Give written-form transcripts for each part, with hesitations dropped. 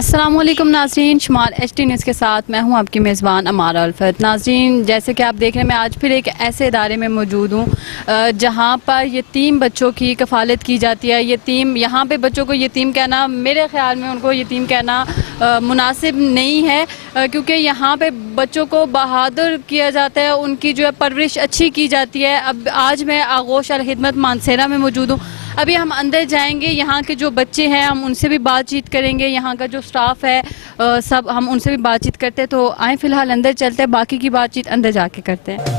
السلام علیکم ناظرین، شمال ایچ ٹی نیوز کے ساتھ میں ہوں آپ کی میزبان امارہ الفت۔ ناظرین، جیسے کہ آپ دیکھ رہے ہیں، میں آج پھر ایک ایسے ادارے میں موجود ہوں جہاں پر یتیم بچوں کی کفالت کی جاتی ہے۔ یہاں پہ بچوں کو یتیم کہنا، میرے خیال میں ان کو یتیم کہنا مناسب نہیں ہے، کیونکہ یہاں پہ بچوں کو بہادر کیا جاتا ہے، ان کی جو ہے پرورش اچھی کی جاتی ہے۔ اب آج میں آغوش الخدمت مانسہرہ میں موجود ہوں۔ ابھی ہم اندر جائیں گے، یہاں کے جو بچے ہیں ہم ان سے بھی بات چیت کریں گے، یہاں کا جو سٹاف ہے سب ہم ان سے بھی بات چیت کرتے ہیں۔ تو آئیں فی الحال اندر چلتے ہیں، باقی کی بات چیت اندر جا کے کرتے ہیں۔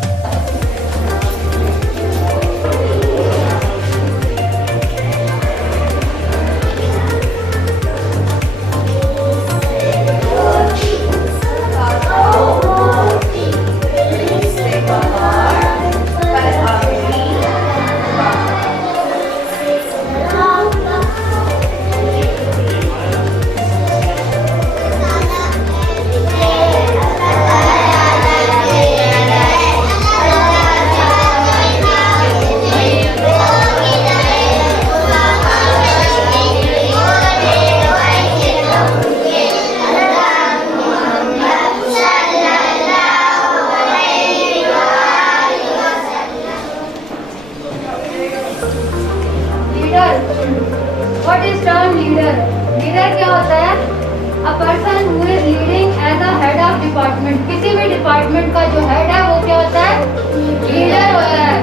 What is term leader? Leader کیا ہوتا ہے؟ A person who is leading as a head of department. کسی بھی ڈپارٹمنٹ کا جو ہیڈ ہے وہ کیا ہوتا ہے؟ لیڈر ہوتا ہے۔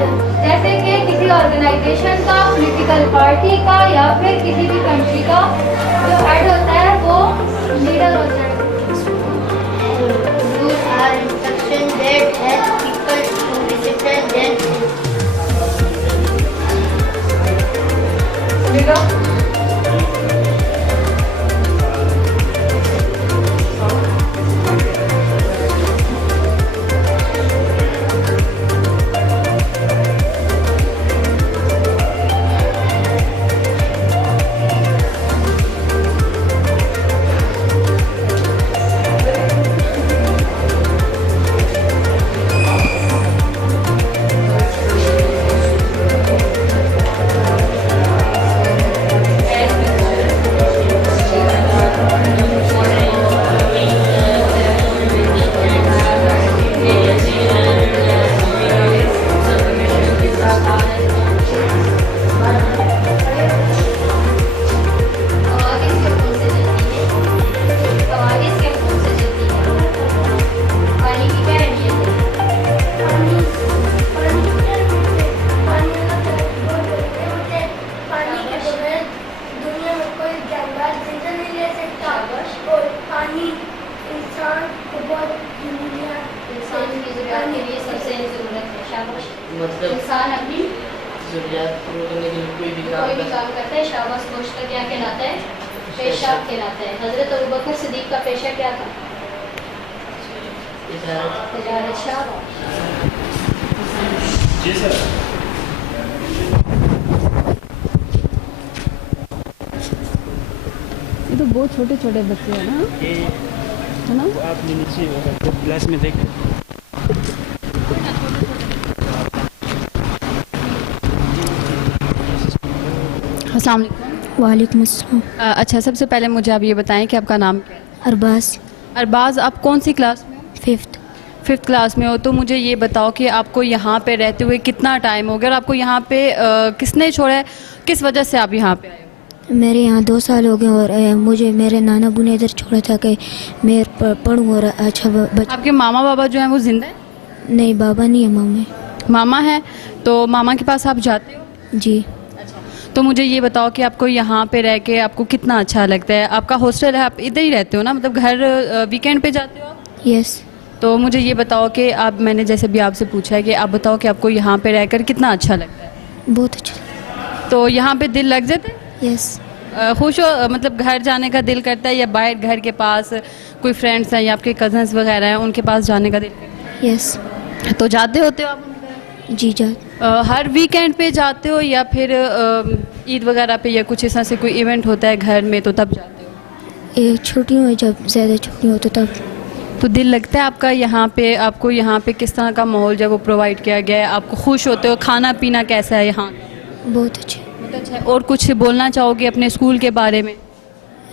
جیسے کہ کسی آرگنائزیشن کا، پولیٹیکل پارٹی کا یا پھر کسی بھی کنٹری کا جو ہیڈ ہوتا ہے وہ لیڈر ہوتا ہے۔ Rules are instructions that help people to discipline themselves. انسان اپنی ضروریات پورا کرنے کے لیے کوئی بھی کام کرتا ہے، شاباش گوشت کیا کہلاتا ہے؟ پیشاب کہلاتا ہے۔ حضرت ابوبکر صدیق کا پیشہ کیا تھا؟ تجارت۔ شاباش۔ جی سر۔ یہ تو بہت چھوٹے چھوٹے بچے ہیں نا، ہے نا؟ آپ نے نیچے گلاس میں دیکھیں۔ السلام علیکم۔ وعلیکم السلام۔ اچھا، سب سے پہلے مجھے آپ یہ بتائیں کہ آپ کا نام کیا ہے؟ ارباز۔ ارباز، آپ کون سی کلاس میں؟ 5th۔ 5th کلاس میں ہو۔ تو مجھے یہ بتاؤ کہ آپ کو یہاں پہ رہتے ہوئے کتنا ٹائم ہو گیا، اور آپ کو یہاں پہ کس نے چھوڑا ہے، کس وجہ سے آپ یہاں پہ آئے ہو؟ میرے یہاں 2 سال ہو گئے، اور مجھے میرے نانا ابو نے ادھر چھوڑا تھا کہ میں پڑھوں اور اچھا آپ کے ماما بابا جو ہیں وہ زندہ ہیں؟ نہیں، بابا نہیں ہے، ماما ہے۔ تو ماما کے پاس آپ جاتے ہو؟ جی۔ تو مجھے یہ بتاؤ کہ آپ کو یہاں پہ رہ کے آپ کو کتنا اچھا لگتا ہے؟ آپ کا ہاسٹل ہے، آپ ادھر ہی رہتے ہو نا، مطلب گھر ویکینڈ پہ جاتے ہو آپ؟ یس۔ تو مجھے یہ بتاؤ کہ میں نے جیسے بھی آپ سے پوچھا ہے کہ آپ بتاؤ کہ آپ کو یہاں پہ رہ کر کتنا اچھا لگتا ہے؟ بہت اچھا۔ تو یہاں پہ دل لگ جاتا ہے؟ یس۔ خوش ہو، مطلب گھر جانے کا دل کرتا ہے، یا باہر گھر کے پاس کوئی فرینڈس ہیں یا آپ کے کزنس وغیرہ ہیں ان کے پاس جانے کا دل کرتا ہے؟ یس۔ تو جاتے ہوتے ہو آپ ان کے؟ جی ہر ویکینڈ پہ جاتے ہو یا پھر عید وغیرہ پہ یا کچھ اس طرح سے کوئی ایونٹ ہوتا ہے گھر میں تو تب جاتے ہو؟ چھٹیوں میں جب زیادہ چھٹی ہو تو تب. تو دل لگتا ہے آپ کا یہاں پہ؟ آپ کو یہاں پہ کس طرح کا ماحول جو ہے وہ پرووائڈ کیا گیا ہے؟ آپ کو خوش ہوتے ہو؟ کھانا پینا کیسا ہے یہاں؟ بہت اچھے. بہت اچھا ہے. اور کچھ بولنا چاہو گے اپنے اسکول کے بارے میں؟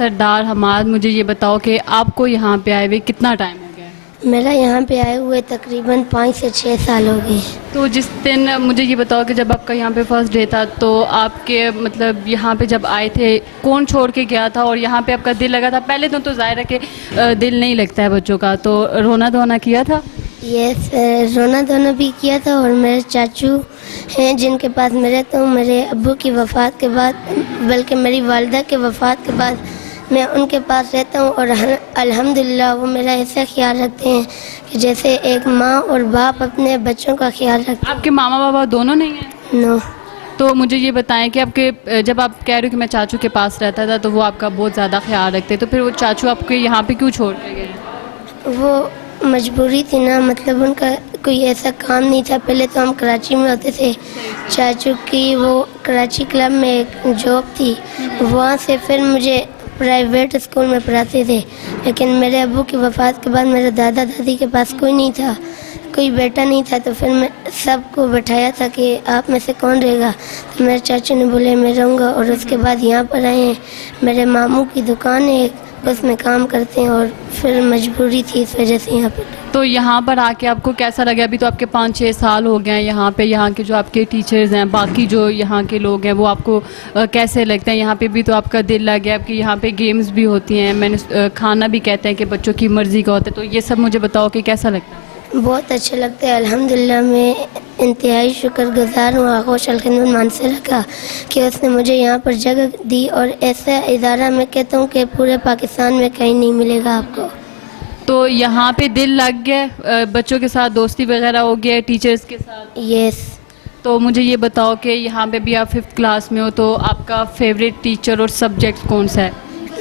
سردار حماد، مجھے یہ بتاؤ کہ آپ کو یہاں پہ آئے ہوئے کتنا ٹائم ہو گیا ہے؟ میرا یہاں پہ آئے ہوئے تقریباً 5 سے 6 سال ہو گئے. تو جس دن مجھے یہ بتاؤ کہ جب آپ کا یہاں پہ فرسٹ ڈے تھا تو آپ کے مطلب یہاں پہ جب آئے تھے کون چھوڑ کے گیا تھا اور یہاں پہ آپ کا دل لگا تھا؟ پہلے تو ظاہر ہے کہ دل نہیں لگتا ہے بچوں کا، تو رونا دھونا کیا تھا؟ یس، رونا دھونا بھی کیا تھا. اور میرے چاچو ہیں جن کے پاس میں رہتا ہوں، میرے ابو کی وفات کے بعد، بلکہ میری والدہ کے وفات کے بعد میں ان کے پاس رہتا ہوں. اور الحمدللہ وہ میرا ایسا خیال رکھتے ہیں کہ جیسے ایک ماں اور باپ اپنے بچوں کا خیال رکھتے آپ کے ماما بابا دونوں نہیں ہیں؟ ہیں. نو. تو مجھے یہ بتائیں کہ آپ کے جب آپ کہہ رہے ہو کہ میں چاچو کے پاس رہتا تھا تو وہ آپ کا بہت زیادہ خیال رکھتے، تو پھر وہ چاچو آپ کے یہاں پہ کیوں چھوڑ کے گئے؟ وہ مجبوری تھی نا، مطلب ان کا کوئی ایسا کام نہیں تھا. پہلے تو ہم کراچی میں ہوتے تھے، چاچو کی وہ کراچی کلب میں ایک جاب تھی، وہاں سے پھر مجھے پرائیویٹ اسکول میں پڑھاتے تھے. لیکن میرے ابو کی وفات کے بعد میرے دادا دادی کے پاس کوئی نہیں تھا، کوئی بیٹا نہیں تھا. تو پھر میں سب کو بٹھایا تھا کہ آپ میں سے کون رہے گا. تو میرے چاچو نے بولے میں رہوں گا. اور اس کے بعد یہاں پر آئے ہیں. میرے ماموں کی دکان ہے، اس میں کام کرتے ہیں، اور پھر مجبوری تھی اس وجہ سے یہاں پر. تو یہاں پر آ کے آپ کو کیسا لگا؟ ابھی تو آپ کے 5-6 سال ہو گئے ہیں یہاں پہ. یہاں کے جو آپ کے ٹیچرز ہیں، باقی جو یہاں کے لوگ ہیں، وہ آپ کو کیسے لگتے ہیں؟ یہاں پہ بھی تو آپ کا دل لگ گیا کہ یہاں پہ گیمز بھی ہوتی ہیں، میں نے کھانا بھی کہتے ہیں کہ بچوں کی مرضی کا ہوتا ہے. تو یہ سب مجھے بتاؤ کہ کیسا لگتا ہے؟ بہت اچھا لگتا ہے. الحمدللہ میں انتہائی شکر گزار ہوں آغوش الخدمت مانسرہ کا کہ اس نے مجھے یہاں پر جگہ دی. اور ایسا ادارہ میں کہتا ہوں کہ پورے پاکستان میں کہیں نہیں ملے گا آپ کو. تو یہاں پہ دل لگ گیا، بچوں کے ساتھ دوستی وغیرہ ہو گیا ٹیچرز کے ساتھ؟ یس. تو مجھے یہ بتاؤ کہ یہاں پہ بھی آپ 5th کلاس میں ہو، تو آپ کا فیوریٹ ٹیچر اور سبجیکٹ کون سا ہے؟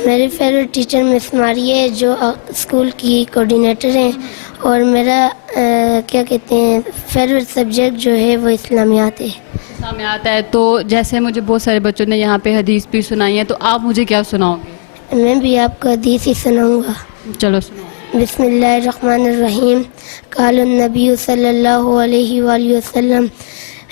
میری فیوریٹ ٹیچر مس ماریہ ہے جو اسکول کی کوآرڈینیٹر ہیں. اور میرا کیا کہتے ہیں فیوریٹ سبجیکٹ جو ہے وہ اسلامیات ہے. اسلامیات ہے. تو جیسے مجھے بہت سارے بچوں نے یہاں پہ حدیث بھی سنائی ہے، تو آپ مجھے کیا سناؤ گے؟ میں بھی آپ کو حدیث ہی سناؤں گا. چلو سناؤ. بسم اللہ الرحمن الرحیم. قال النبی صلی اللہ علیہ وآلہ وسلم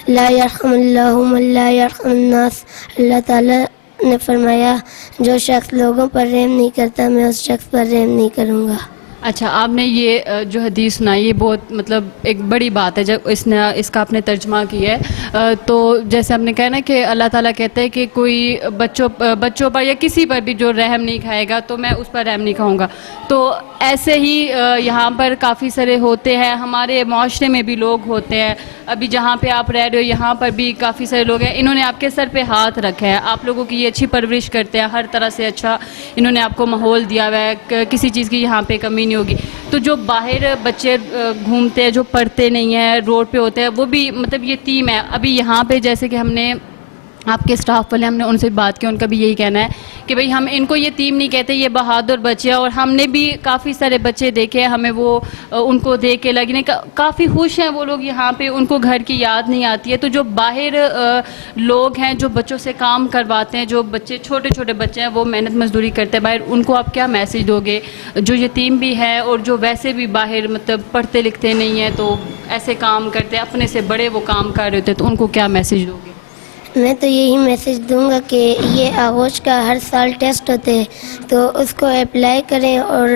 لا یرحم اللہ من لا یرحم الناس. اللہ تعالیٰ نے فرمایا جو شخص لوگوں پر رحم نہیں کرتا میں اس شخص پر رحم نہیں کروں گا. اچھا، آپ نے یہ جو حدیث سنائی یہ بہت مطلب ایک بڑی بات ہے جب اس کا آپ نے ترجمہ کیا ہے. تو جیسے آپ نے کہا نا کہ اللہ تعالیٰ کہتے ہیں کہ کوئی بچوں پر یا کسی پر بھی جو رحم نہیں کھائے گا تو میں اس پر رحم نہیں کھاؤں گا. تو ایسے ہی یہاں پر کافی سارے ہوتے ہیں، ہمارے معاشرے میں بھی لوگ ہوتے ہیں. ابھی جہاں پہ آپ رہ رہے ہو یہاں پر بھی کافی سارے لوگ ہیں، انہوں نے آپ کے سر پہ ہاتھ رکھا ہے، آپ لوگوں کی یہ اچھی پرورش کرتے ہیں، ہر طرح سے اچھا انہوں نے آپ کو ماحول دیا ہوا ہے، کسی چیز کی یہاں پہ کمی نہیں ہوگی. تو جو باہر بچے گھومتے ہیں، جو پڑھتے نہیں ہیں، روڈ پہ ہوتے ہیں، وہ بھی مطلب یہ تیم ہے. ابھی یہاں پہ جیسے کہ ہم نے آپ کے اسٹاف والے ہم نے ان سے بات کی، ان کا بھی یہی کہنا ہے کہ بھئی ہم ان کو یہ ٹیم نہیں کہتے، یہ بہادر بچے ہیں. اور ہم نے بھی کافی سارے بچے دیکھے ہیں، ہمیں وہ ان کو دیکھ کے لگنے کافی خوش ہیں وہ لوگ یہاں پہ، ان کو گھر کی یاد نہیں آتی ہے. تو جو باہر لوگ ہیں جو بچوں سے کام کرواتے ہیں، جو بچے چھوٹے چھوٹے بچے ہیں وہ محنت مزدوری کرتے ہیں باہر، ان کو آپ کیا میسج دو گے؟ جو یتیم بھی ہے اور جو ویسے بھی باہر مطلب پڑھتے لکھتے نہیں ہیں تو ایسے کام کرتے ہیں، اپنے سے بڑے وہ کام کر رہے ہوتے ہیں، تو ان کو کیا میسج دو گے؟ میں تو یہی میسج دوں گا کہ یہ آغوش کا ہر سال ٹیسٹ ہوتے ہیں تو اس کو اپلائی کریں اور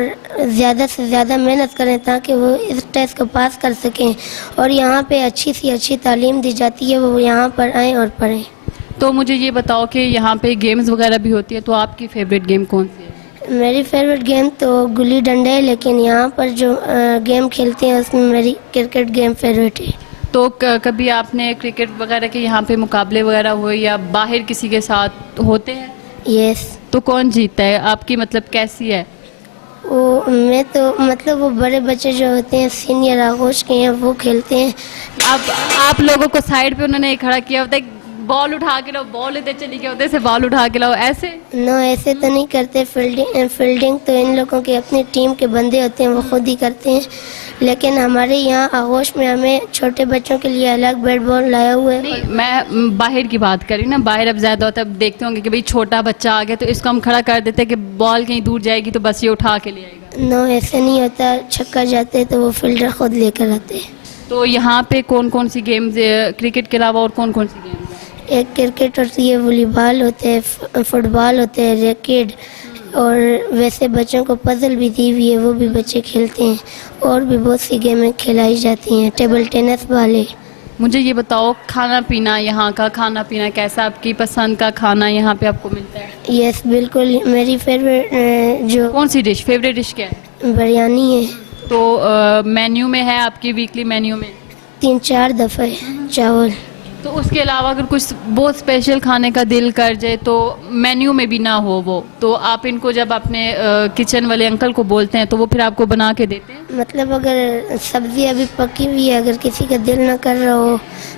زیادہ سے زیادہ محنت کریں تاکہ وہ اس ٹیسٹ کو پاس کر سکیں. اور یہاں پہ اچھی سی اچھی تعلیم دی جاتی ہے، وہ یہاں پر آئیں اور پڑھیں. تو مجھے یہ بتاؤ کہ یہاں پہ گیمز وغیرہ بھی ہوتی ہے، تو آپ کی فیوریٹ گیم کون سی ہے؟ میری فیوریٹ گیم تو گلی ڈنڈا ہے، لیکن یہاں پر جو گیم کھیلتے ہیں اس میں میری کرکٹ گیم فیوریٹ ہے. تو کبھی آپ نے کرکٹ وغیرہ کے یہاں پہ مقابلے وغیرہ ہوئے یا باہر کسی کے ساتھ ہوتے ہیں؟ یس. تو کون جیتتا ہے؟ آپ کی مطلب کیسی ہے؟ میں تو مطلب وہ بڑے بچے جو ہوتے ہیں سینئر آغوش کے ہیں وہ کھیلتے ہیں. آپ لوگوں کو سائڈ پہ انہوں نے کھڑا کیا ہوتا ہے، بال اٹھا کے لاؤ، بال ادھر چلی گیا ہوتے سے بال اٹھا کے لاؤ، ایسے؟ نو، ایسے تو نہیں کرتے. فیلڈنگ تو ان لوگوں کے اپنی ٹیم کے بندے ہوتے ہیں، وہ خود ہی کرتے ہیں. لیکن ہمارے یہاں آغوش میں ہمیں چھوٹے بچوں کے لیے الگ بیٹ بال لایا ہوا ہے. میں باہر کی بات کر رہی ہوں نا، باہر اب زیادہ ہوتا ہے، اب دیکھتے ہوں گے کہ بھئی چھوٹا بچہ آ گیا تو اس کو ہم کھڑا کر دیتے کہ بال کہیں دور جائے گی تو بس یہ اٹھا کے لے آئے گا. نو، ایسے نہیں ہوتا. چھکا جاتے تو وہ فیلڈر خود لے کر آتے ہیں. تو یہاں پہ کون کون سی گیمز، کرکٹ کے علاوہ اور کون کون سی گیمز ہیں؟ ایک کرکٹ ہوتی ہے، والی بال ہوتے ہیں، فٹ بال ہوتے ہیں، ریکٹ اور ویسے بچوں کو پزل بھی دی ہوئی ہے، وہ بھی بچے کھیلتے ہیں، اور بھی بہت سی گیمیں کھلائی جاتی ہیں، ٹیبل ٹینس والے. مجھے یہ بتاؤ کھانا پینا، یہاں کا کھانا پینا کیسا، آپ کی پسند کا کھانا یہاں پہ آپ کو ملتا ہے؟ یس بالکل، میری فیوریٹ جو کون سی ڈش، فیوریٹ ڈش کیا ہے؟ بریانی ہے. تو مینیو میں ہے آپ کی ویکلی مینیو میں؟ 3-4 دفعہ چاول. تو اس کے علاوہ اگر کچھ بہت اسپیشل کھانے کا دل کر جائے تو مینیو میں بھی نہ ہو وہ، تو آپ ان کو جب اپنے کچن والے انکل کو بولتے ہیں تو وہ پھر آپ کو بنا کے دیتے ہیں؟ مطلب اگر سبزی ابھی پکی ہوئی ہے، اگر کسی کا دل نہ کر رہا ہو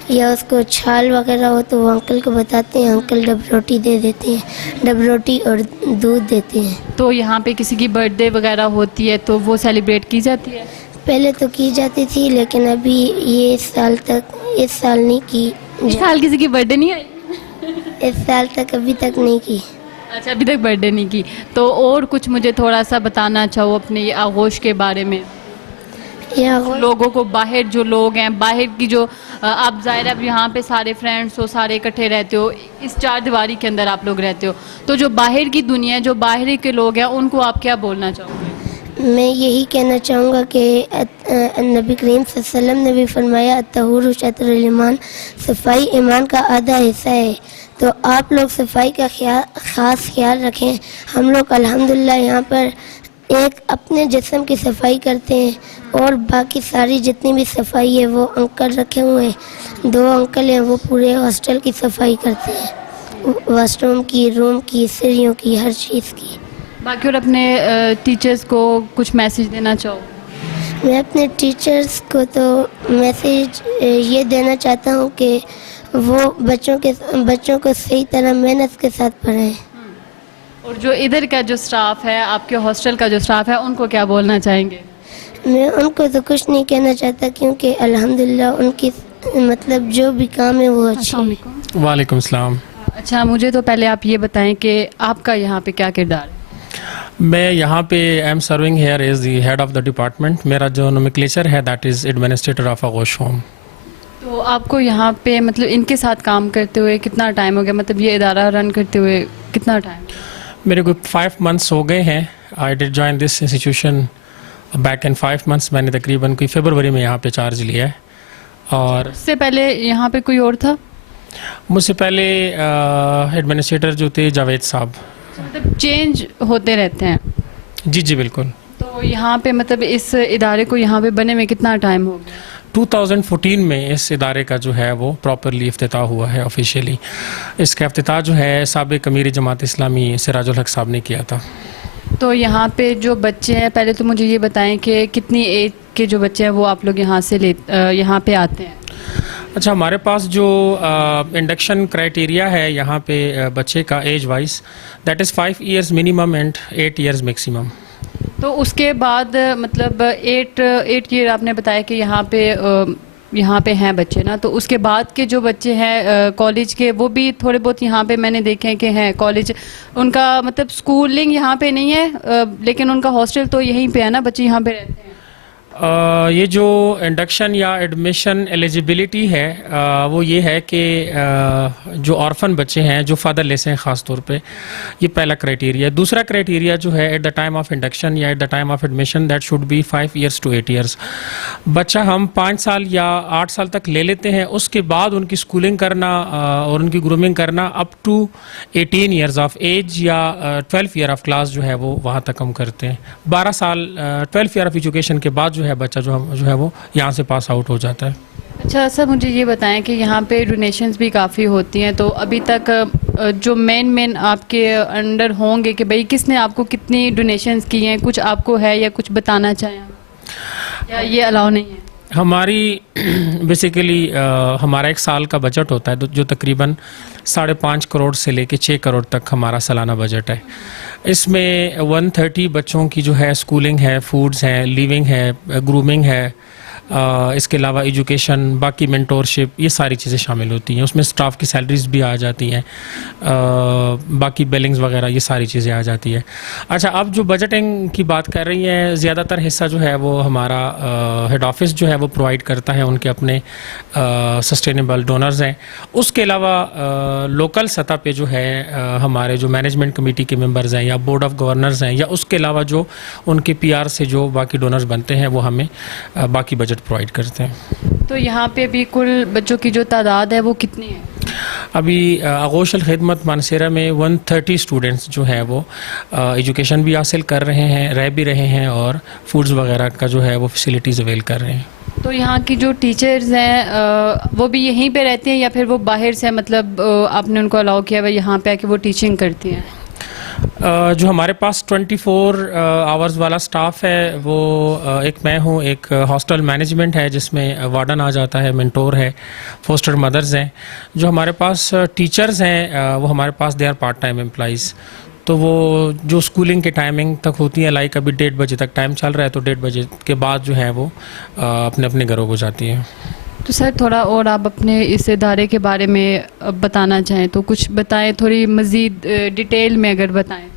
یا اس کو چھال وغیرہ ہو تو وہ انکل کو بتاتے ہیں، انکل ڈب روٹی دے دیتے ہیں، ڈب روٹی اور دودھ دیتے ہیں. تو یہاں پہ کسی کی برتھ ڈے وغیرہ ہوتی ہے تو وہ سیلیبریٹ کی جاتی ہے؟ پہلے تو کی جاتی تھی، لیکن ابھی یہ اس سال نہیں کی. اس سال کسی کی برتھ ڈے نہیں آئی؟ اس سال تک ابھی تک نہیں کی. اچھا، ابھی تک برتھ ڈے نہیں کی. تو اور کچھ مجھے تھوڑا سا بتانا چاہو اپنے یہ آغوش کے بارے میں، لوگوں کو باہر جو لوگ ہیں، باہر کی جو آپ ظاہر اب یہاں پہ سارے فرینڈس ہو، سارے اکٹھے رہتے ہو، اس 4 دیواری کے اندر آپ لوگ رہتے ہو، تو جو باہر کی دنیا ہے، جو باہر کے لوگ ہیں، ان کو آپ کیا بولنا چاہو گے؟ میں یہی کہنا چاہوں گا کہ نبی کریم صلی اللہ علیہ وسلم نے بھی فرمایا الطہور شطر الایمان، صفائی ایمان کا آدھا حصہ ہے. تو آپ لوگ صفائی کا خاص خیال رکھیں. ہم لوگ الحمدللہ یہاں پر ایک اپنے جسم کی صفائی کرتے ہیں، اور باقی ساری جتنی بھی صفائی ہے وہ انکل رکھے ہوئے ہیں. 2 انکل ہیں، وہ پورے ہاسٹل کی صفائی کرتے ہیں، واش روم کی، روم کی، سیڑھیوں کی، ہر چیز کی. باقی اور اپنے ٹیچرز کو کچھ میسیج دینا چاہو؟ میں اپنے ٹیچرز کو تو میسیج یہ دینا چاہتا ہوں کہ وہ بچوں کو صحیح طرح محنت کے ساتھ پڑھائیں. اور جو ادھر کا جو سٹاف ہے، آپ کے ہاسٹل کا جو سٹاف ہے، ان کو کیا بولنا چاہیں گے؟ میں ان کو تو کچھ نہیں کہنا چاہتا، کیونکہ الحمدللہ ان کی مطلب جو بھی کام ہے وہ اچھی ہے. وعلیکم السلام. اچھا، مجھے تو پہلے آپ یہ بتائیں کہ آپ کا یہاں پہ کیا کردار ہے؟ میں یہاں پہ am serving here as the head of the department. میرا جو نومیکلیچر ہے that is administrator of Aghosh Home. تو آپ کو یہاں پہ مطلب ان کے ساتھ کام کرتے ہوئے کتنا ٹائم ہو گیا، مطلب یہ ادارہ رن کرتے ہوئے کتنا ٹائم؟ میرے کو 5 months ہو گئے ہیں. I did join this institution back in 5 months. میں نے تقریباً کوئی فیبروری میں یہاں پہ چارج لیا ہے. اور اس سے پہلے یہاں پہ کوئی اور تھا؟ مجھ سے پہلے ایڈمنسٹریٹر جو تھے جاوید صاحب. مطلب چینج ہوتے رہتے ہیں؟ جی بالکل. تو یہاں پہ مطلب اس ادارے کو یہاں پہ بنے میں کتنا ٹائم ہو گیا؟ 2014 میں اس ادارے کا جو ہے وہ پراپرلی افتتاح ہوا ہے آفیشیلی. اس کا افتتاح جو ہے سابق امیر جماعت اسلامی سراج الحق صاحب نے کیا تھا. تو یہاں پہ جو بچے ہیں، پہلے تو مجھے یہ بتائیں کہ کتنی ایج کے جو بچے ہیں وہ آپ لوگ یہاں پہ آتے ہیں؟ اچھا، ہمارے پاس جو انڈکشن کرائٹیریا ہے یہاں پہ بچے کا age wise that is 5 years minimum and 8 years maximum. تو اس کے بعد مطلب 8 year آپ نے بتایا کہ یہاں پہ ہیں بچے نا، تو اس کے بعد کے جو بچے ہیں کالج کے، وہ بھی تھوڑے بہت یہاں پہ میں نے دیکھے ہیں کہ ہیں کالج. ان کا مطلب اسکولنگ یہاں پہ نہیں ہے، لیکن ان کا ہاسٹل تو یہیں پہ ہے نا، بچے یہاں پہ رہتے ہیں. یہ جو انڈکشن یا ایڈمیشن ایلیجیبلٹی ہے وہ یہ ہے کہ جو آرفن بچے ہیں جو فادر لیس ہیں خاص طور پہ، یہ پہلا کرائٹیریا. دوسرا کرائٹیریا جو ہے at the time of induction یا at the time of admission that should be 5 years to 8 years. بچہ ہم 5 سال یا 8 سال تک لے لیتے ہیں، اس کے بعد ان کی اسکولنگ کرنا اور ان کی گرومنگ کرنا up to 18 years of age یا 12 year آف کلاس جو ہے وہ وہاں تک ہم کرتے ہیں. 12 سال 12 year آف ایجوکیشن کے بعد جو ہے بچہ جو ہے وہ یہاں سے پاس آؤٹ ہو جاتا ہے. اچھا سر، مجھے یہ بتائیں کہ یہاں پہ ڈونیشنز بھی کافی ہوتی ہیں، تو ابھی تک جو مین آپ کے انڈر ہوں گے کہ بھئی کس نے آپ کو کتنی ڈونیشنز کی ہیں، کچھ آپ کو ہے یا کچھ بتانا چاہیں یا یہ الاؤ نہیں ہے؟ ہماری بیسیکلی ہمارا 1 سال کا بجٹ ہوتا ہے جو تقریباً 5.5 کروڑ سے لے کے 6 کروڑ تک ہمارا سالانہ بجٹ ہے. اس میں 130 بچوں کی جو ہے اسکولنگ ہے، فوڈز ہیں، لیونگ ہے، گرومنگ ہے، اس کے علاوہ ایجوکیشن، باقی مینٹورشپ، یہ ساری چیزیں شامل ہوتی ہیں. اس میں اسٹاف کی سیلریز بھی آ جاتی ہیں، باقی بلنگز وغیرہ یہ ساری چیزیں آ جاتی ہیں. اچھا، اب جو بجٹنگ کی بات کر رہی ہیں، زیادہ تر حصہ جو ہے وہ ہمارا ہیڈ آفس جو ہے وہ پرووائڈ کرتا ہے، ان کے اپنے سسٹینیبل ڈونرز ہیں. اس کے علاوہ لوکل سطح پہ جو ہے ہمارے جو مینجمنٹ کمیٹی کے ممبرز ہیں یا بورڈ آف گورنرز ہیں، یا اس کے علاوہ جو ان کے پی آر سے جو باقی ڈونرز بنتے ہیں وہ ہمیں باقی بجٹ پرووائڈ کرتے ہیں. تو یہاں پہ بھی کل بچوں کی جو تعداد ہے وہ کتنی ہے؟ ابھی آغوش الخدمت مانسیرہ میں 130 اسٹوڈنٹس جو ہیں وہ ایجوکیشن بھی حاصل کر رہے ہیں، رہ بھی رہے ہیں، اور فوڈز وغیرہ کا جو ہے وہ فیسلٹیز اویل کر رہے ہیں. تو یہاں کی جو ٹیچرز ہیں وہ بھی یہیں پہ رہتی ہیں یا پھر وہ باہر سے، مطلب آپ نے ان کو الاؤ کیا ہے یہاں پہ آ کے وہ ٹیچنگ کرتی ہیں؟ جو ہمارے پاس 24 آورز والا سٹاف ہے وہ ایک میں ہوں، ایک ہاسٹل مینجمنٹ ہے جس میں وارڈن آ جاتا ہے، منٹور ہے، فوسٹر مدرز ہیں. جو ہمارے پاس ٹیچرز ہیں وہ ہمارے پاس they are part time employees. تو وہ جو اسکولنگ کے ٹائمنگ تک ہوتی ہیں، لائک ابھی 1:30 بجے تک ٹائم چل رہا ہے، تو 1:30 بجے کے بعد جو ہے وہ اپنے اپنے گھروں کو جاتی ہیں. تو سر تھوڑا اور آپ اپنے اس ادارے کے بارے میں بتانا چاہیں تو کچھ بتائیں، تھوڑی مزید ڈیٹیل میں اگر بتائیں.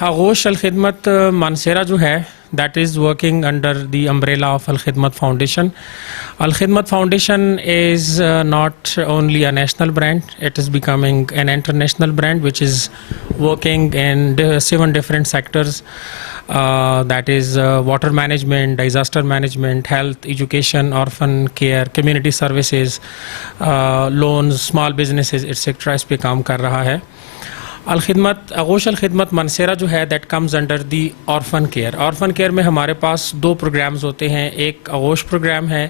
آغوش الخدمت مانسیرہ جو ہے that is working under the umbrella of Al-Khidmat Foundation. Al-Khidmat Foundation is not only a national brand, it is becoming an international brand which is working in 7 different sectors. That is water management, disaster management, health, education, orphan care, community services, loans, small businesses, etc. اس پہ کام کر رہا ہے. الخدمت آغوش الخدمت مانسیرہ جو ہے that comes under the orphan care. Orphan care میں ہمارے پاس 2 programmes ہوتے ہیں، ایک آغوش پروگرام ہے،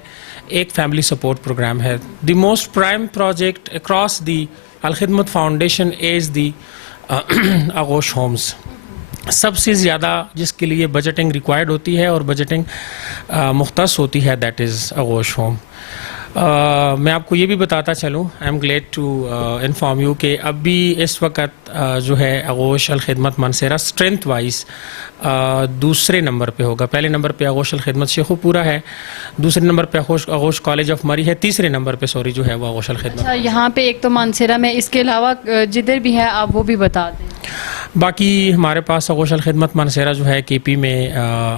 ایک فیملی سپورٹ پروگرام ہے. The most prime project across the Alkhidmat foundation is the Aghosh homes. سب سے زیادہ جس کے لیے بجٹنگ ریکوائرڈ ہوتی ہے اور بجٹنگ مختص ہوتی ہے دیٹ از آغوش ہوم. میں آپ کو یہ بھی بتاتا چلوں، I am glad to inform you کہ اب بھی اس وقت جو ہے آغوش الخدمت مانسیرہ اسٹرینتھ وائز دوسرے نمبر پہ ہوگا. پہلے نمبر پہ آغوش الخدمت شیخو پورہ ہے، دوسرے نمبر پہ آغوش کالج آف مری ہے، تیسرے نمبر پہ جو ہے وہ آغوش الخدمت. اچھا، یہاں پہ ایک تو مانسیرہ میں، اس کے علاوہ جدھر بھی ہے آپ وہ بھی بتا دیں. باقی ہمارے پاس آغوش الخدمت مانسیرہ جو ہے کے پی میں،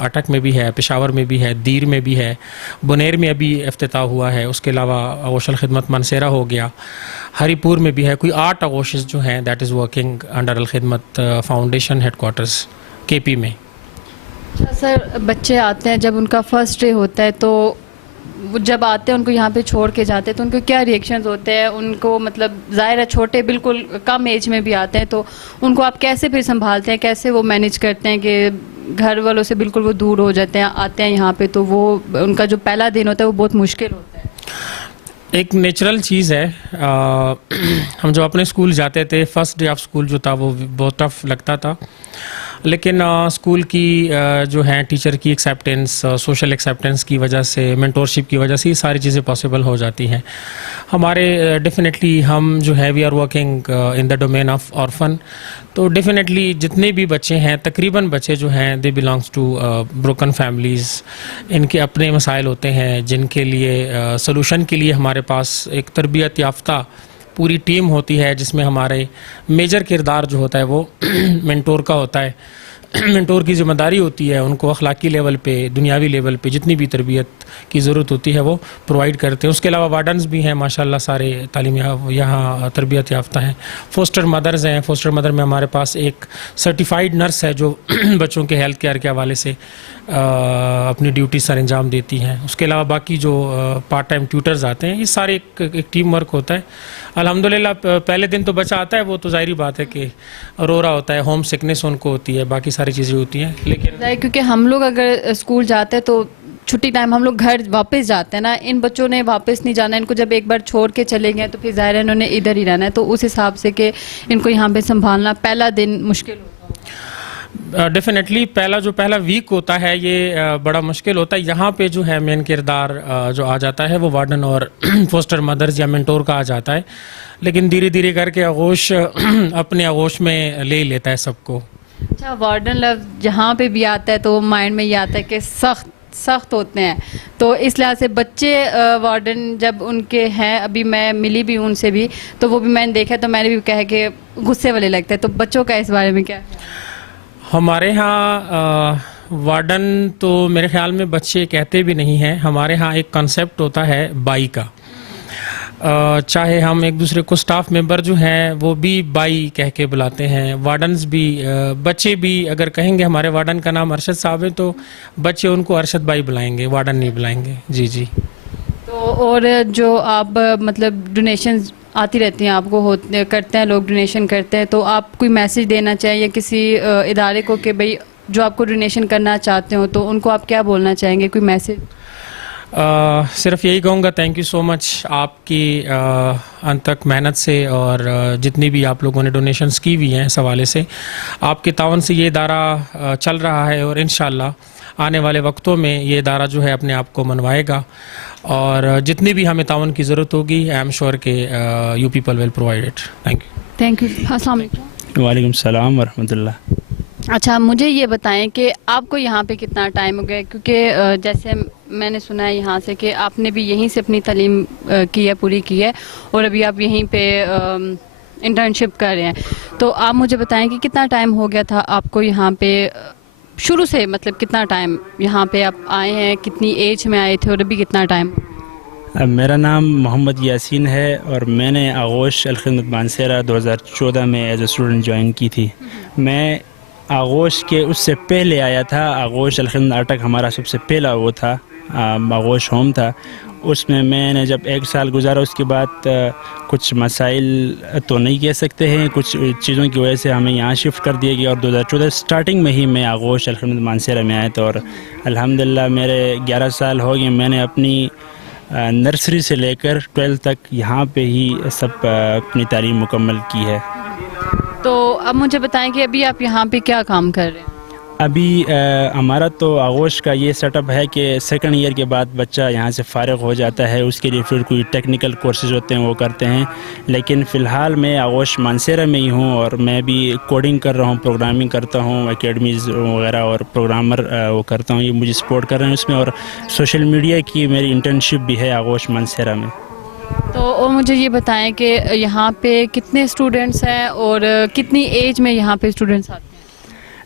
اٹک میں بھی ہے، پشاور میں بھی ہے، دیر میں بھی ہے، بنیر میں ابھی افتتاح ہوا ہے. اس کے علاوہ آغوش الخدمت مانسیرہ ہو گیا، ہری پور میں بھی ہے. کوئی 8 آغوشز جو ہیں that is working under Al-Khidmat foundation head quarters کے پی میں. اچھا سر، بچے آتے ہیں جب ان کا فرسٹ ڈے ہوتا ہے تو جب آتے ہیں ان کو یہاں پہ چھوڑ کے جاتے ہیں تو ان کو کیا ریئیکشنز ہوتے ہیں؟ ان کو مطلب ظاہر ہے چھوٹے بالکل کم ایج میں بھی آتے ہیں، تو ان کو آپ کیسے پھر سنبھالتے ہیں، کیسے وہ مینیج کرتے ہیں کہ گھر والوں سے بالکل وہ دور ہو جاتے ہیں، آتے ہیں یہاں پہ تو وہ ان کا جو پہلا دن ہوتا ہے وہ بہت مشکل ہوتا ہے؟ ایک نیچرل چیز ہے. ہم جب اپنے اسکول جاتے تھے، فرسٹ ڈے آف اسکول جو تھا وہ بہت ٹف لگتا تھا، لیکن اسکول کی جو ہیں ٹیچر کی ایکسیپٹنس، سوشل ایکسیپٹنس کی وجہ سے، مینٹورشپ کی وجہ سے یہ ساری چیزیں پاسبل ہو جاتی ہیں. ہمارے ڈیفینیٹلی ہم جو ہے we are working in the domain of orphan. تو ڈیفینیٹلی جتنے بھی بچے ہیں، تقریباً بچے جو ہیں they belongs to broken families. ان کے اپنے مسائل ہوتے ہیں جن کے لیے سلوشن کے لیے ہمارے پاس ایک تربیت یافتہ پوری ٹیم ہوتی ہے، جس میں ہمارے میجر کردار جو ہوتا ہے وہ مینٹور کا ہوتا ہے. مینٹور کی ذمہ داری ہوتی ہے ان کو اخلاقی لیول پہ، دنیاوی لیول پہ جتنی بھی تربیت کی ضرورت ہوتی ہے وہ پرووائڈ کرتے ہیں. اس کے علاوہ وارڈنز بھی ہیں ماشاءاللہ، سارے تعلیم یہاں تربیت یافتہ ہیں. فوسٹر مدرز ہیں، فوسٹر مدر میں ہمارے پاس ایک سرٹیفائیڈ نرس ہے جو بچوں کے ہیلتھ کیئر کے حوالے سے اپنی ڈیوٹی سر انجام دیتی ہیں. اس کے علاوہ باقی جو پارٹ ٹائم ٹیوٹرز آتے ہیں، یہ سارے ایک ٹیم ورک ہوتا ہے. الحمدللہ پہلے دن تو بچہ آتا ہے وہ تو ظاہری بات ہے کہ رو رہا ہوتا ہے، ہوم سکنس ان کو ہوتی ہے، باقی ساری چیزیں ہوتی ہیں. لیکن کیونکہ ہم لوگ اگر اسکول جاتے ہیں تو چھٹی ٹائم ہم لوگ گھر واپس جاتے ہیں نا، ان بچوں نے واپس نہیں جانا. ان کو جب ایک بار چھوڑ کے چلے گئے تو پھر ظاہر ہے انہوں نے ادھر ہی رہنا ہے، تو اس حساب سے کہ ان کو یہاں پہ سنبھالنا پہلا دن مشکل ہوتا ہے. ڈیفینیٹلی پہلا ویک ہوتا ہے یہ بڑا مشکل ہوتا ہے. یہاں پہ جو ہے مین کردار جو آ جاتا ہے وہ وارڈن اور فوسٹر مدرز یا مینٹور کا آ جاتا ہے. لیکن دھیرے دھیرے کر کے آغوش اپنے آغوش میں لے لیتا ہے سب کو. اچھا، وارڈن لفظ جہاں پہ بھی آتا ہے تو مائنڈ میں یہ آتا ہے کہ سخت سخت ہوتے ہیں, تو اس لحاظ سے بچے وارڈن جب ان کے ہیں, ابھی میں ملی بھی ان سے بھی, تو وہ بھی میں نے دیکھا تو میں نے بھی کہا کہ غصے والے لگتے ہیں, تو بچوں کا اس بارے میں کیا ہے؟ ہمارے ہاں وارڈن تو میرے خیال میں بچے کہتے بھی نہیں ہیں. ہمارے ہاں ایک کنسیپٹ ہوتا ہے بائی کا, چاہے ہم ایک دوسرے کو سٹاف ممبر جو ہیں وہ بھی بائی کہہ کے بلاتے ہیں, وارڈنز بھی, بچے بھی اگر کہیں گے ہمارے وارڈن کا نام ارشد صاحب ہے تو بچے ان کو ارشد بائی بلائیں گے, وارڈن نہیں بلائیں گے. جی جی. تو اور جو آپ مطلب ڈونیشنز آتی رہتی ہیں آپ کو کرتے ہیں, لوگ ڈونیشن کرتے ہیں, تو آپ کوئی میسیج دینا چاہیں یا کسی ادارے کو کہ بھئی جو آپ کو ڈونیشن کرنا چاہتے ہو تو ان کو آپ کیا بولنا چاہیں گے, کوئی میسیج؟ صرف یہی کہوں گا تھینک یو سو مچ آپ کی انتھک محنت سے, اور جتنی بھی آپ لوگوں نے ڈونیشنز کی ہوئی ہیں اس حوالے سے, آپ کے تعاون سے یہ ادارہ چل رہا ہے, اور انشاءاللہ آنے والے وقتوں میں یہ ادارہ جو ہے اپنے آپ کو منوائے گا, اور جتنی بھی ہمیں تعاون کی ضرورت ہوگی آئی ایم شیور کہ you people will provide it. Thank you. السلام علیکم. وعلیکم السلام ورحمۃ اللہ. اچھا, مجھے یہ بتائیں کہ آپ کو یہاں پہ کتنا ٹائم ہو گیا, کیونکہ جیسے میں نے سنا ہے یہاں سے کہ آپ نے بھی یہیں سے اپنی تعلیم کی ہے, پوری کی ہے, اور ابھی آپ یہیں پہ انٹرنشپ کر رہے ہیں, تو آپ مجھے بتائیں کہ کتنا ٹائم ہو گیا تھا آپ کو یہاں پہ شروع سے, مطلب کتنا ٹائم یہاں پہ آپ آئے ہیں, کتنی ایج میں آئے تھے, اور ابھی کتنا ٹائم؟ میرا نام محمد یاسین ہے, اور میں نے آغوش الخدمت مانسہرہ 2014 میں ایز اے اسٹوڈنٹ جوائن کی تھی. میں آغوش کے اس سے پہلے آیا تھا. آغوش الخدمت اٹک ہمارا سب سے پہلا وہ تھا, آغوش ہوم تھا. اس میں نے جب 1 سال گزارا, اس کے بعد کچھ مسائل تو نہیں کہہ سکتے ہیں, کچھ چیزوں کی وجہ سے ہمیں یہاں شفٹ کر دیا گیا, اور 2014 سٹارٹنگ میں ہی میں آغوش الخدمت مانسہرہ میں آیا تھا, اور الحمدللہ میرے 11 سال ہو گئے. میں نے اپنی نرسری سے لے کر 12 تک یہاں پہ ہی سب اپنی تعلیم مکمل کی ہے. تو اب مجھے بتائیں کہ ابھی آپ یہاں پہ کیا کام کر رہے ہیں؟ ابھی ہمارا تو آغوش کا یہ سیٹ اپ ہے کہ سیکنڈ ایئر کے بعد بچہ یہاں سے فارغ ہو جاتا ہے, اس کے لیے پھر کوئی ٹیکنیکل کورسز ہوتے ہیں وہ کرتے ہیں. لیکن فی الحال میں آغوش مانسہرہ میں ہی ہوں, اور میں بھی کوڈنگ کر رہا ہوں, پروگرامنگ کرتا ہوں, اکیڈمیز وغیرہ اور پروگرامر وہ کرتا ہوں, یہ مجھے سپورٹ کر رہے ہیں اس میں, اور سوشل میڈیا کی میری انٹرنشپ بھی ہے آغوش مانسہرہ میں. تو اور مجھے یہ بتائیں کہ یہاں پہ کتنے اسٹوڈنٹس ہیں, اور کتنی ایج میں یہاں پہ اسٹوڈنٹس آتے ہیں؟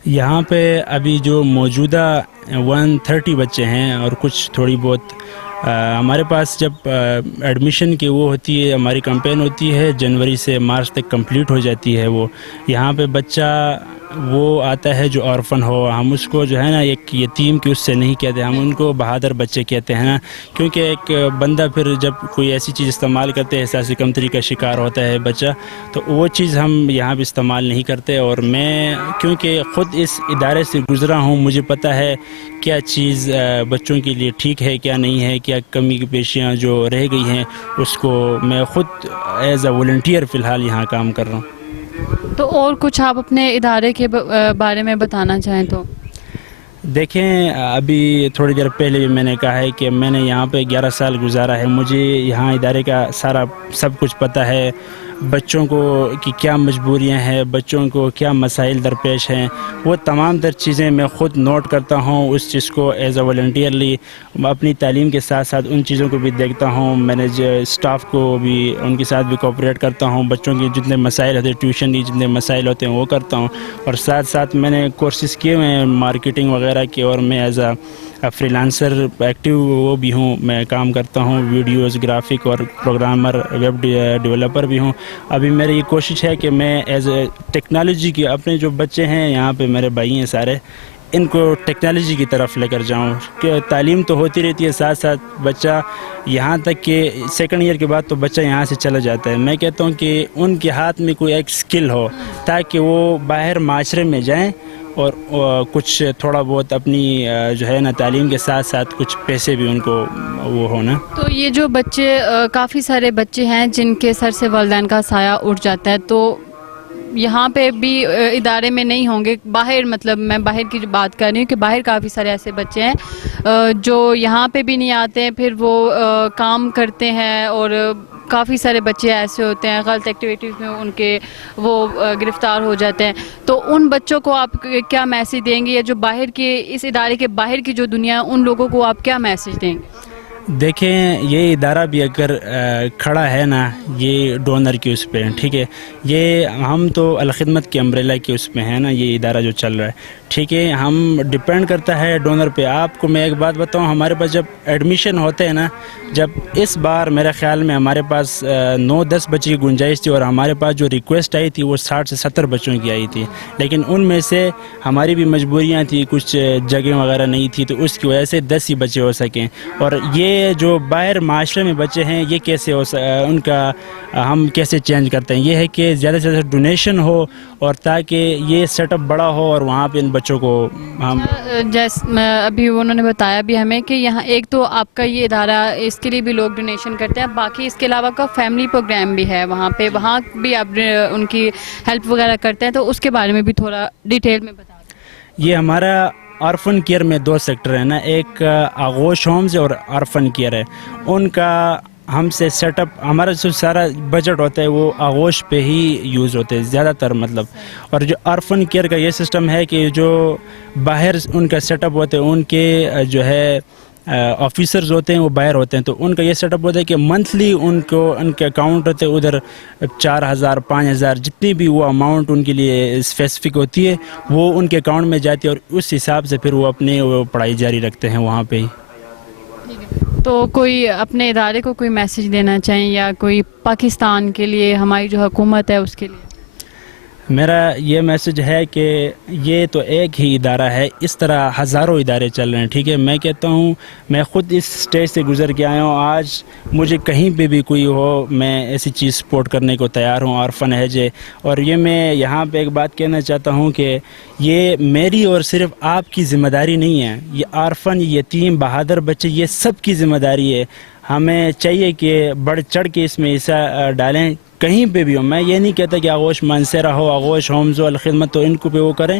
یہاں پہ ابھی جو موجودہ 130 بچے ہیں, اور کچھ تھوڑی بہت ہمارے پاس جب ایڈمیشن کی وہ ہوتی ہے, ہماری کمپین ہوتی ہے, جنوری سے مارچ تک کمپلیٹ ہو جاتی ہے. وہ یہاں پہ بچہ وہ آتا ہے جو آرفن ہو, ہم اس کو جو ہے نا ایک یتیم کی اس سے نہیں کہتے, ہم ان کو بہادر بچے کہتے ہیں نا, کیونکہ ایک بندہ پھر جب کوئی ایسی چیز استعمال کرتے ہیں, احساس کمتری کا شکار ہوتا ہے بچہ, تو وہ چیز ہم یہاں پہ استعمال نہیں کرتے. اور میں کیونکہ خود اس ادارے سے گزرا ہوں, مجھے پتہ ہے کیا چیز بچوں کے لیے ٹھیک ہے, کیا نہیں ہے, کیا کمی پیشیاں جو رہ گئی ہیں, اس کو میں خود ایز اے والنٹیئر فی الحال یہاں کام کر رہا ہوں. تو اور کچھ آپ اپنے ادارے کے بارے میں بتانا چاہیں تو؟ دیکھیں, ابھی تھوڑی دیر پہلے بھی میں نے کہا ہے کہ میں نے یہاں پہ 11 سال گزارا ہے, مجھے یہاں ادارے کا سارا سب کچھ پتہ ہے, بچوں کو کی کیا مجبوریاں ہیں, بچوں کو کیا مسائل درپیش ہیں, وہ تمام تر چیزیں میں خود نوٹ کرتا ہوں. اس چیز کو ایز اے والنٹیئرلی اپنی تعلیم کے ساتھ ساتھ ان چیزوں کو بھی دیکھتا ہوں, مینیج اسٹاف کو بھی ان کے ساتھ بھی کوآپریٹ کرتا ہوں, بچوں کے جتنے مسائل ہوتے ہیں, ٹیوشن کے جتنے مسائل ہوتے ہیں وہ کرتا ہوں, اور ساتھ ساتھ میں نے کورسز کیے ہوئے ہیں مارکیٹنگ وغیرہ کے, اور میں as a free lancer active وہ بھی ہوں, میں کام کرتا ہوں, ویڈیوز, گرافک اور پروگرامر, ویب ڈیولپر بھی ہوں. ابھی میری یہ کوشش ہے کہ میں ایز اے ٹیکنالوجی کی, اپنے جو بچے ہیں یہاں پہ میرے بھائی ہیں سارے, ان کو ٹیکنالوجی کی طرف لے کر جاؤں, کہ تعلیم تو ہوتی رہتی ہے, ساتھ ساتھ بچہ یہاں تک کہ سیکنڈ ایئر کے بعد تو بچہ یہاں سے چلا جاتا ہے. میں کہتا ہوں کہ ان کے ہاتھ میں کوئی ایک سکل ہو, تاکہ وہ باہر معاشرے میں جائیں, اور کچھ تھوڑا بہت اپنی جو ہے نا تعلیم کے ساتھ ساتھ کچھ پیسے بھی ان کو وہ ہونا. تو یہ جو بچے, کافی سارے بچے ہیں جن کے سر سے والدین کا سایہ اٹھ جاتا ہے, تو یہاں پہ بھی ادارے میں نہیں ہوں گے باہر, مطلب میں باہر کی بات کر رہی ہوں کہ باہر کافی سارے ایسے بچے ہیں جو یہاں پہ بھی نہیں آتے ہیں, پھر وہ کام کرتے ہیں اور کافی سارے بچے ایسے ہوتے ہیں غلط ایکٹیویٹیز میں ان کے وہ گرفتار ہو جاتے ہیں, تو ان بچوں کو آپ کیا میسج دیں گے, یا جو باہر کے اس ادارے کے باہر کی جو دنیا ان لوگوں کو آپ کیا میسج دیں گے؟ دیکھیں یہ ادارہ بھی اگر کھڑا ہے نا یہ ڈونر کی اس پہ, ٹھیک ہے, یہ ہم تو الخدمت کے امبریلا کے اس پہ ہیں نا یہ ادارہ جو چل رہا ہے, ٹھیک ہے, ہم ڈپینڈ کرتا ہے ڈونر پہ. آپ کو میں ایک بات بتاؤں, ہمارے پاس جب ایڈمیشن ہوتے ہیں نا, جب اس بار میرے خیال میں ہمارے پاس 9-10 بچے کی گنجائش تھی, اور ہمارے پاس جو ریکویسٹ آئی تھی وہ 60 سے 70 بچوں کی آئی تھی, لیکن ان میں سے ہماری بھی مجبوریاں تھیں, کچھ جگہ وغیرہ نہیں تھی, تو اس کی وجہ سے 10 ہی بچے ہو سکیں. اور یہ جو باہر معاشرے میں بچے ہیں یہ کیسے ان کا ہم کیسے چینج کرتے ہیں, یہ ہے کہ زیادہ سے زیادہ ڈونیشن ہو, اور تاکہ یہ سیٹ اپ بڑا ہو اور وہاں پہ ان بچوں کو ہم جیسے ابھی انہوں نے بتایا بھی ہمیں کہ یہاں ایک تو آپ کا یہ ادارہ اس کے لیے بھی لوگ ڈونیشن کرتے ہیں, باقی اس کے علاوہ آپ کا فیملی پروگرام بھی ہے وہاں پہ, وہاں بھی آپ ان کی ہیلپ وغیرہ کرتے ہیں, تو اس کے بارے میں بھی تھوڑا ڈیٹیل میں بتا دیں. یہ ہمارا آرفن کیئر میں 2 سیکٹر ہیں نا, ایک آغوش ہومز اور آرفن کیئر ہے. ان کا ہم سے سیٹ اپ, ہمارا جو سارا بجٹ ہوتا ہے وہ آغوش پہ ہی یوز ہوتے ہیں زیادہ تر مطلب. اور جو آرفن کیئر کا یہ سسٹم ہے کہ جو باہر ان کا سیٹ اپ ہوتے ہیں, ان کے جو ہے آفیسرز ہوتے ہیں وہ باہر ہوتے ہیں, تو ان کا یہ سیٹ اپ ہوتا ہے کہ منتھلی ان کے اکاؤنٹ ہوتے ہیں ادھر 4,000 5,000 جتنی بھی وہ اماؤنٹ ان کے لیے اسپیسیفک ہوتی ہے وہ ان کے اکاؤنٹ میں جاتی ہے, اور اس حساب سے پھر وہ اپنے پڑھائی جاری رکھتے ہیں وہاں پہ ہی. تو کوئی اپنے ادارے کو کوئی میسج دینا چاہیں, یا کوئی پاکستان کے لیے ہماری جو حکومت ہے اس کے لیے؟ میرا یہ میسج ہے کہ یہ تو ایک ہی ادارہ ہے, اس طرح ہزاروں ادارے چل رہے ہیں, ٹھیک ہے. میں کہتا ہوں میں خود اس سٹیج سے گزر کے آیا ہوں, آج مجھے کہیں پہ بھی کوئی ہو میں ایسی چیز سپورٹ کرنے کو تیار ہوں, آرفن ہے. اور یہ میں یہاں پہ ایک بات کہنا چاہتا ہوں کہ یہ میری اور صرف آپ کی ذمہ داری نہیں ہے, یہ آرفن, یتیم, بہادر بچے, یہ سب کی ذمہ داری ہے. ہمیں چاہیے کہ بڑھ چڑھ کے اس میں حصہ ڈالیں, کہیں پہ بھی ہو. میں یہ نہیں کہتا کہ آغوش منصرہ ہو, آغوش ہومز ہو, الخدمت ہو, ان کو پہ وہ کریں.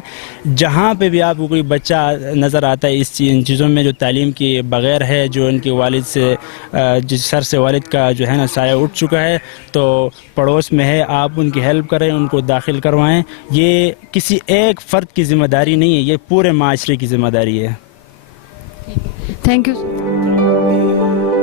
جہاں پہ بھی آپ کو کوئی بچہ نظر آتا ہے ان چیزوں میں جو تعلیم کے بغیر ہے, جو ان کے والد سے جس سر سے والد کا جو ہے نا سایہ اٹھ چکا ہے, تو پڑوس میں ہے, آپ ان کی ہیلپ کریں, ان کو داخل کروائیں. یہ کسی ایک فرد کی ذمہ داری نہیں ہے, یہ پورے معاشرے کی ذمہ داری ہے. Thank you.